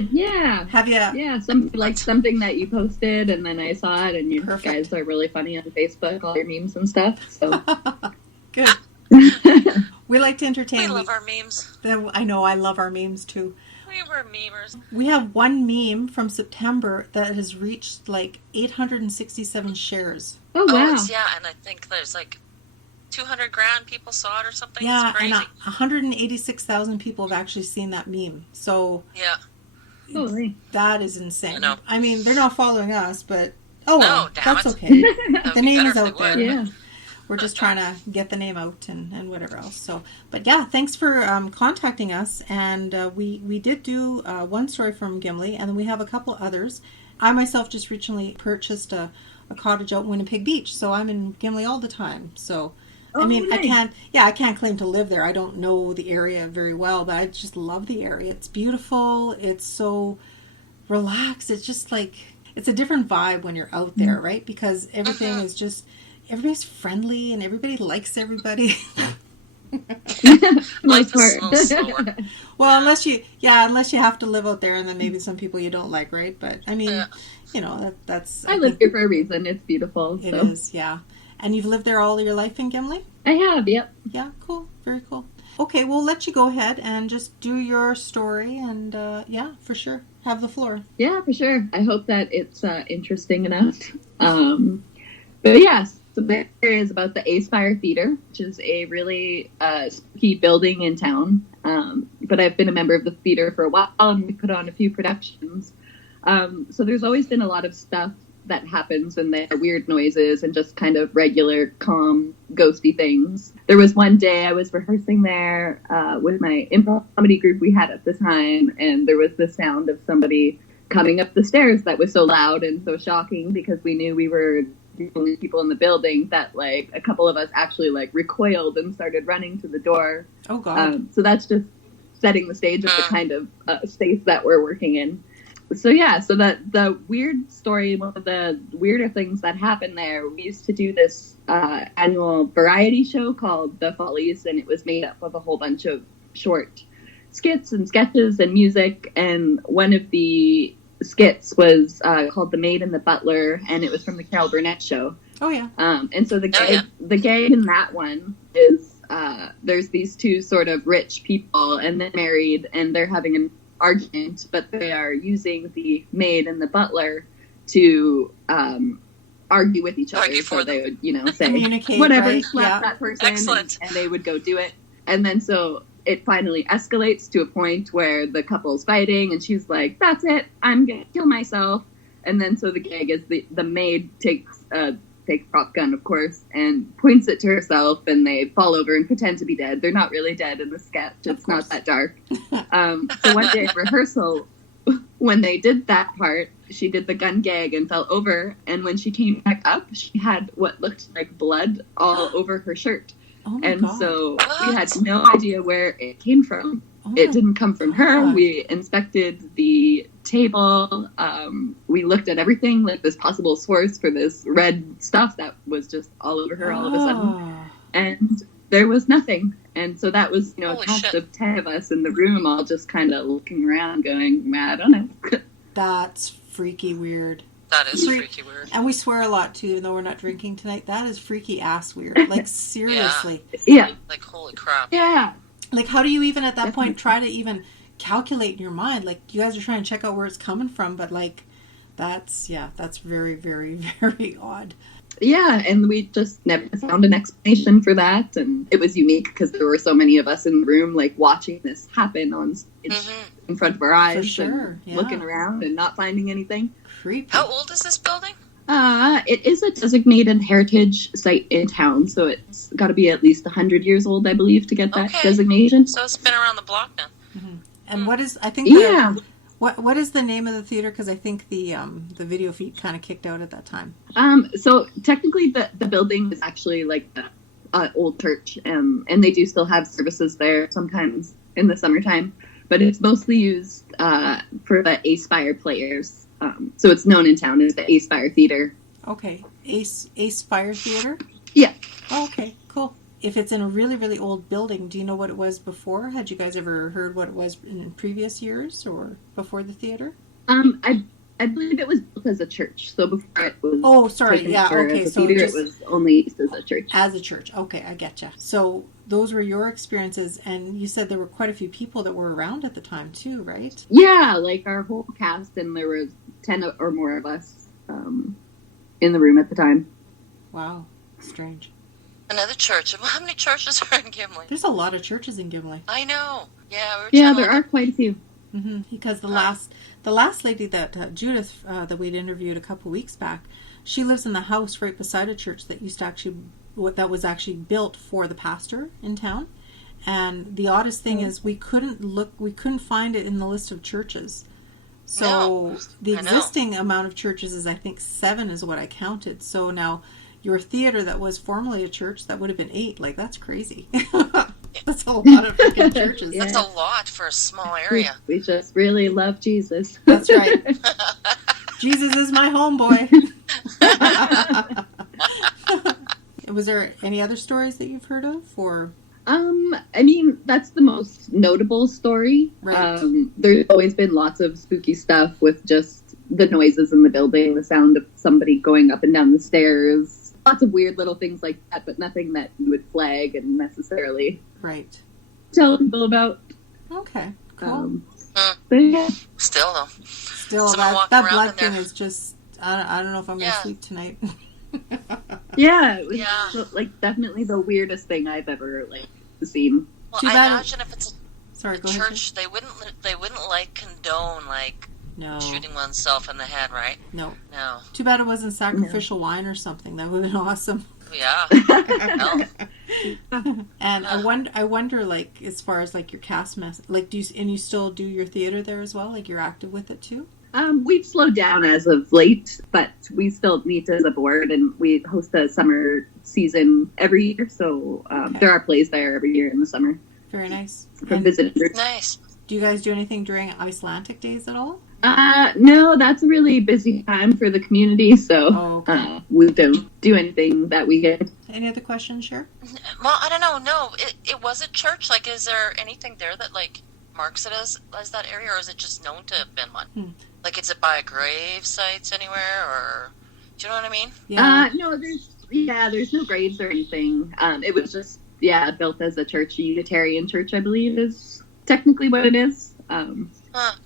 did. Yeah. Have you? Yeah, something that you posted, and then I saw it, and you guys are really funny on Facebook, all your memes and stuff. So good. We like to entertain. We love our memes. I know, I love our memes too. We're memers. We have one meme from September that has reached like 867 shares. Oh, wow. And I think there's like 200,000 people saw it or something. Yeah, it's crazy. And 186,000 people have actually seen that meme. So yeah, that is insane. I mean, they're not following us, but that's okay. The name is out there. Yeah. We're just trying to get the name out and whatever else. So, but yeah, thanks for contacting us. And we did do one story from Gimli, and we have a couple others. I myself just recently purchased a cottage out in Winnipeg Beach, so I'm in Gimli all the time. So, nice. I can't claim to live there. I don't know the area very well, but I just love the area. It's beautiful. It's so relaxed. It's just like, it's a different vibe when you're out there, right? Because everything is just... Everybody's friendly and everybody likes everybody. Life is slower. Well, unless you have to live out there, and then maybe some people you don't like, right? But I mean, that's. I live here for a reason. It's beautiful. It is, yeah. And you've lived there all your life in Gimli? I have, yep. Yeah, cool, very cool. Okay, we'll let you go ahead and just do your story, and for sure, have the floor. Yeah, for sure. I hope that it's interesting enough. But yes. So the area is about the Aspire Theater, which is a really spooky building in town. But I've been a member of the theater for a while, and we put on a few productions. So there's always been a lot of stuff that happens when there are weird noises and just kind of regular, calm, ghosty things. There was one day I was rehearsing there with my improv comedy group we had at the time, and there was the sound of somebody coming up the stairs that was so loud and so shocking because we knew we were the only people in the building that like a couple of us actually like recoiled and started running to the door. Oh God. So that's just setting the stage of the kind of space that we're working in. So that the weird story, one of the weirder things that happened there, we used to do this annual variety show called The Follies, and it was made up of a whole bunch of short skits and sketches and music, and one of the skits was called The Maid and the Butler, and it was from the Carol Burnett show. Oh yeah. And so the gag in that one is there's these two sort of rich people, and they're married, and they're having an argument, but they are using the maid and the butler to argue with each other. So they would, say whatever, slap that person, and they would go do it. And then so it finally escalates to a point where the couple's fighting, and she's like, "That's it, I'm gonna kill myself." And then so the gag is the maid takes a prop gun, of course, and points it to herself, and they fall over and pretend to be dead. They're not really dead in the sketch. It's not that dark. So one day at rehearsal, when they did that part, she did the gun gag and fell over, and when she came back up, she had what looked like blood all over her shirt. Oh my and God. So we had no idea where it came from. It didn't come from her. God. We inspected the table. We looked at everything, like this possible source for this red stuff that was just all over her all of a sudden. And there was nothing. And so that was, a cast of 10 of us in the room all just kind of looking around going, I don't know. That's freaky weird. That is freaky weird. And we swear a lot, too, even though we're not drinking tonight. That is freaky ass weird. Like, seriously. Yeah. Like, holy crap. Yeah. Like, how do you even at that point try to even calculate in your mind? Like, you guys are trying to check out where it's coming from, but, like, that's very, very, very odd. Yeah, and we just never found an explanation for that, and it was unique because there were so many of us in the room, like, watching this happen on stage in front of our eyes. For sure, and looking around and not finding anything. Creepy. How old is this building? It is a designated heritage site in town, so it's got to be at least 100 years old, I believe, to get that designation. So it's been around the block now. Mm-hmm. And what is, I think, what is the name of the theater? Because I think the video feed kind of kicked out at that time. So technically the building is actually like an old church, and they do still have services there sometimes in the summertime, but it's mostly used for the Aspire players. So it's known in town as the Aspire Theater. Okay. Aspire Theater? Yeah. Oh, okay, cool. if it's in a really, really old building, do you know what it was before? Had you guys ever heard what it was in previous years or before the theater? I believe it was built as a church. So before it was taken over okay. as a So theater, just, it was only used as a church. As a church. Okay, I getcha. So those were your experiences, and you said there were quite a few people that were around at the time too, right? Yeah, like our whole cast, and there was 10 or more of us in the room at the time. Wow, strange. Another church. How many churches are in Gimli? There's a lot of churches in Gimli. I know. Yeah, there are quite a few. Mm-hmm. Because the last lady that Judith that we'd interviewed a couple weeks back, she lives in the house right beside a church that that was actually built for the pastor in town. And the oddest thing is we couldn't find it in the list of churches. So the existing amount of churches is, I think, 7 is what I counted. So now your theater that was formerly a church, that would have been 8. Like, that's crazy. That's a lot of freaking churches. Yeah. That's a lot for a small area. We just really love Jesus. That's right. Jesus is my homeboy. Was there any other stories that you've heard of? Or I mean, that's the most notable story. Right. There's always been lots of spooky stuff with just the noises in the building, the sound of somebody going up and down the stairs. Lots of weird little things like that, but nothing that you would flag and necessarily tell people about. Okay, cool. But yeah. Still, though. Still, that blood thing is just, I don't know if I'm going to sleep tonight. Yeah, it was like definitely the weirdest thing I've ever seen. Well, I imagine if it's a go church, they wouldn't like condone shooting oneself in the head, right? No. No. Too bad it wasn't sacrificial wine or something. That would have been awesome. Yeah. And I wonder, like, as far as like your cast like, you still do your theater there as well? Like, you're active with it too? We've slowed down as of late, but we still meet as a board, and we host a summer season every year. So there are plays there every year in the summer. Very nice. For visitors. Nice. Do you guys do anything during Icelandic days at all? No, that's a really busy time for the community, so we don't do anything that weekend. Any other questions, Sher? Well, I don't know. No, it was a church. Like, is there anything there that, like, marks it as that area, or is it just known to have been one? Like, is it by grave sites anywhere, or do you know what I mean? Yeah. No, there's no graves or anything. It was just built as a church, a Unitarian church, I believe, is technically what it is.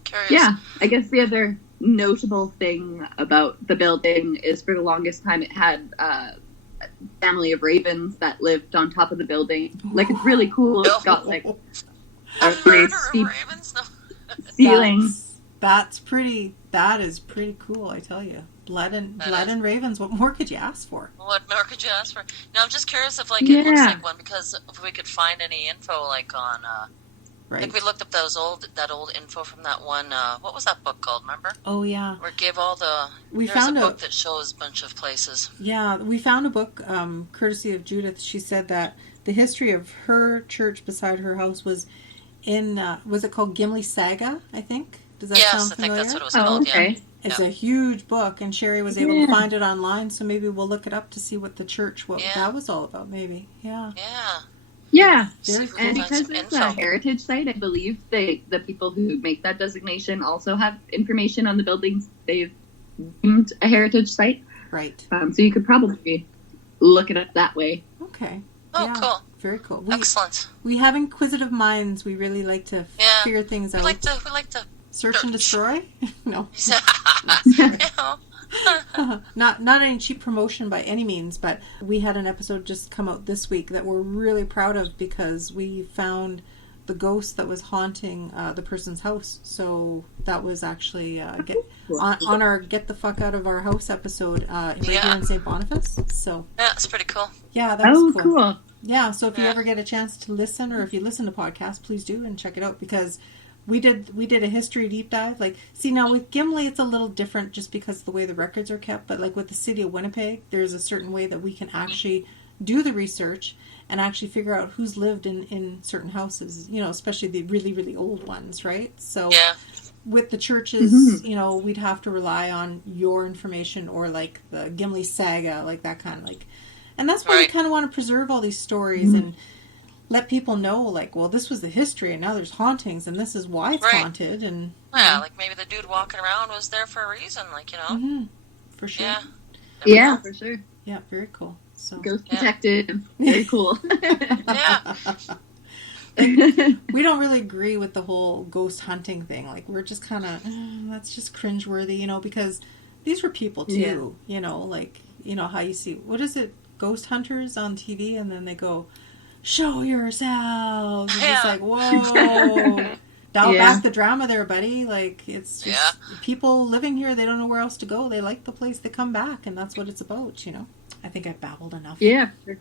Curious. Yeah, I guess the other notable thing about the building is for the longest time it had a family of ravens that lived on top of the building. Like, it's really cool. It's got like a very steep ceiling. That is pretty cool, I tell you. Blood and ravens. What more could you ask for? What more could you ask for? Now, I'm just curious if, like, it looks like one, because if we could find any info, like, on Right. Like, we looked up that old info from that one, what was that book called, remember? Oh, yeah. Where it gave all the... There's a book that shows a bunch of places. Yeah, we found a book, courtesy of Judith. She said that the history of her church beside her house was in, was it called Gimli Saga, I think? Does that sound familiar? Yes, I think that's what it was called, okay. Yeah. It's a huge book, and Sherry was able to find it online, so maybe we'll look it up to see what the church, that was all about, maybe. Yeah. Yeah, Very and because it's a heritage site, I believe the people who make that designation also have information on the buildings they've deemed a heritage site. Right. So you could probably look it up that way. Okay. Oh, cool. Very cool. Excellent. We have inquisitive minds. We really like to figure things out. We like to search and destroy? No. No. Not any cheap promotion by any means, but we had an episode just come out this week that we're really proud of because we found the ghost that was haunting the person's house. So that was actually on our Get the Fuck Out of Our House episode here in St. Boniface. So yeah, it's pretty cool. Yeah, that was cool. Yeah, so if you ever get a chance to listen, or if you listen to podcasts, please do and check it out, because we did a history deep dive. Like, see, now with Gimli, it's a little different just because of the way the records are kept. But like with the city of Winnipeg, there's a certain way that we can actually do the research and actually figure out who's lived in certain houses. You know, especially the really, really old ones, right? So with the churches, you know, we'd have to rely on your information or like the Gimli Saga, like that kind of like. And that's why we kind of want to preserve all these stories and let people know, like, well, this was the history, and now there's hauntings, and this is why it's haunted. And like maybe the dude walking around was there for a reason, like, you know. Mm-hmm. For sure. Yeah. Yeah, for sure. Yeah, very cool. So Ghost detective. Very cool. Yeah. We don't really agree with the whole ghost hunting thing. Like, we're just kind of, that's just cringeworthy, you know, because these were people too, you know, like, you know, how you see, what is it, ghost hunters on TV, and then they go, show yourselves. It's just like, whoa. Dial back the drama there, buddy. Like, it's just people living here, they don't know where else to go. They like the place, they come back, and that's what it's about, you know. I think I've babbled enough. Yeah. Sure.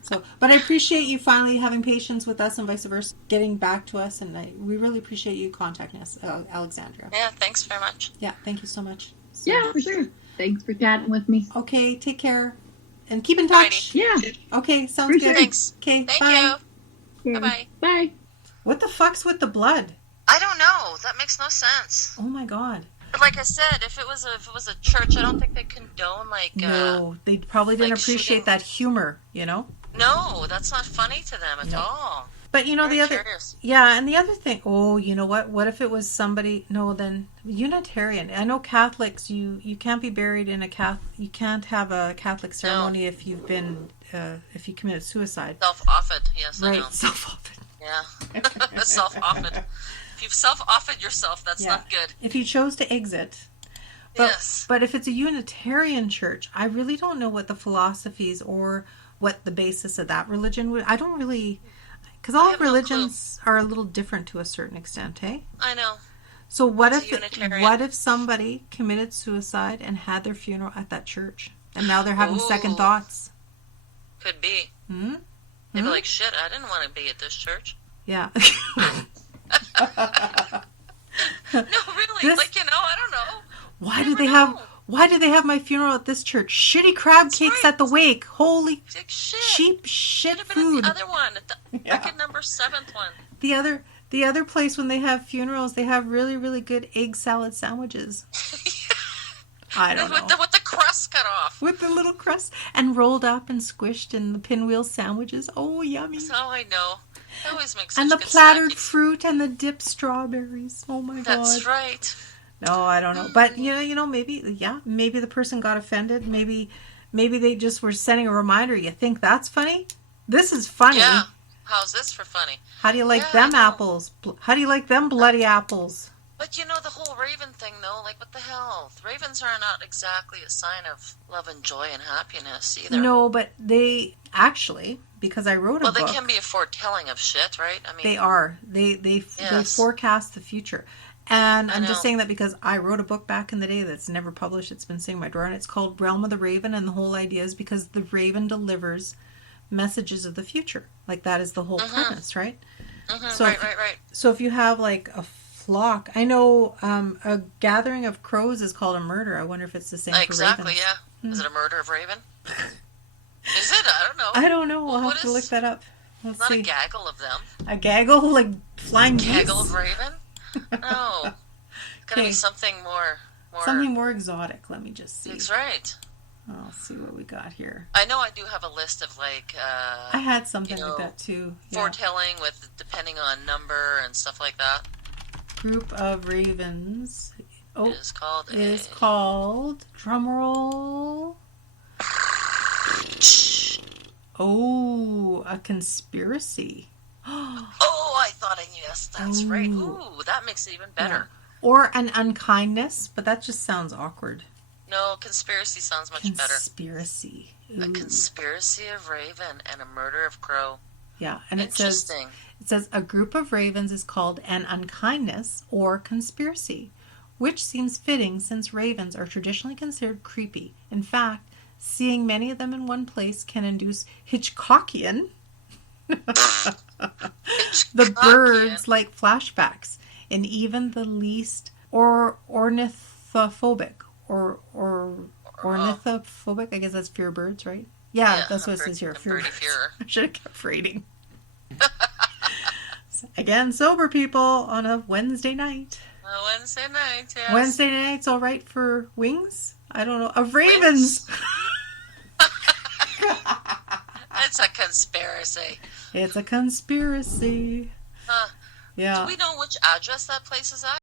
So, but I appreciate you finally having patience with us and vice versa, getting back to us, and we really appreciate you contacting us, Alexandria. Yeah, thanks very much. Yeah, thank you so much. So, Yeah, for sure. Thanks for chatting with me. Okay, take care. And keep in touch. Alrighty. Yeah. Okay, sounds For good. sure. Thanks. Okay, Thank bye. you. Bye-bye. Bye. What the fuck's with the blood? I don't know. That makes no sense. Oh my god. But like I said, if it was a church, I don't think they condone like No, they probably didn't like appreciate shooting. that humor, you know? No, that's not funny to them at all. But you know, Very the other, curious. and the other thing, you know what if it was somebody, no, then Unitarian. I know Catholics, you can't be buried in you can't have a Catholic ceremony if you've been, if you committed suicide. Self-offered, yes, Right, I know. self-offered. Yeah. Self-offered. If you've self-offered yourself, that's not good. If you chose to exit. But if it's a Unitarian church, I really don't know what the philosophies or what the basis of that religion would. I don't really, because all religions are a little different to a certain extent, eh? I know. So what if somebody committed suicide and had their funeral at that church, and now they're having second thoughts? Could be. Hmm? They'd be like, shit, I didn't want to be at this church. Yeah. No, really, like, you know, I don't know. Why do they have my funeral at this church? Shitty crab cakes at the wake. Holy cheap shit food. At the other one, at the fucking number 7th one. The other place, when they have funerals, they have really, really good egg salad sandwiches. I don't know. With the crust cut off. With the little crust and rolled up and squished in the pinwheel sandwiches. Oh, yummy. That's how I know. That always makes such and the good plattered snacking. fruit and the dipped strawberries. Oh my god. That's right. No, I don't know. But you know, maybe the person got offended. Maybe they just were sending a reminder. You think that's funny? This is funny. Yeah. How's this for funny? How do you like them apples? How do you like them bloody apples? But you know, the whole raven thing, though, like, what the hell? Ravens are not exactly a sign of love and joy and happiness, either. No, but they actually, because I wrote a book. Well, they can be a foretelling of shit, right? I mean, they are. They forecast the future. And I'm just saying that because I wrote a book back in the day that's never published. It's been sitting in my drawer, and it's called Realm of the Raven, and the whole idea is because the raven delivers messages of the future. Like, that is the whole premise, right? So right. So if you have, like, a flock, I know a gathering of crows is called a murder. I wonder if it's the same for ravens. Exactly, yeah. Is it a murder of raven? Is it? I don't know. I don't know. We'll have to look that up. Let's not see. a gaggle of them. A gaggle? Like flying geese? Gaggle of raven? No. It's gotta be something more... Something more exotic. Let me just see. That's right. I'll see what we got here. I know I do have a list of, like... I had something like that, too. Yeah. Foretelling with depending on number and stuff like that. Group of ravens. Oh, It is called... Drumroll. Oh, a conspiracy. Oh, I thought I knew. Yes, that's right. Ooh, that makes it even better. Yeah. Or an unkindness, but that just sounds awkward. No, conspiracy sounds much better. Conspiracy. A conspiracy of raven and a murder of crow. Yeah, and it says a group of ravens is called an unkindness or conspiracy, which seems fitting since ravens are traditionally considered creepy. In fact, seeing many of them in one place can induce Hitchcockian. The birds like flashbacks, and even the least ornithophobic or ornithophobic. I guess that's fear birds, right? Yeah, that's what it says here. Fear birds. I should have kept reading. Again, sober people on a Wednesday night. Wednesday night, yes. Wednesday night's all right for wings? I don't know. Of ravens. It's a conspiracy. It's a conspiracy. Huh. Yeah. Do we know which address that place is at?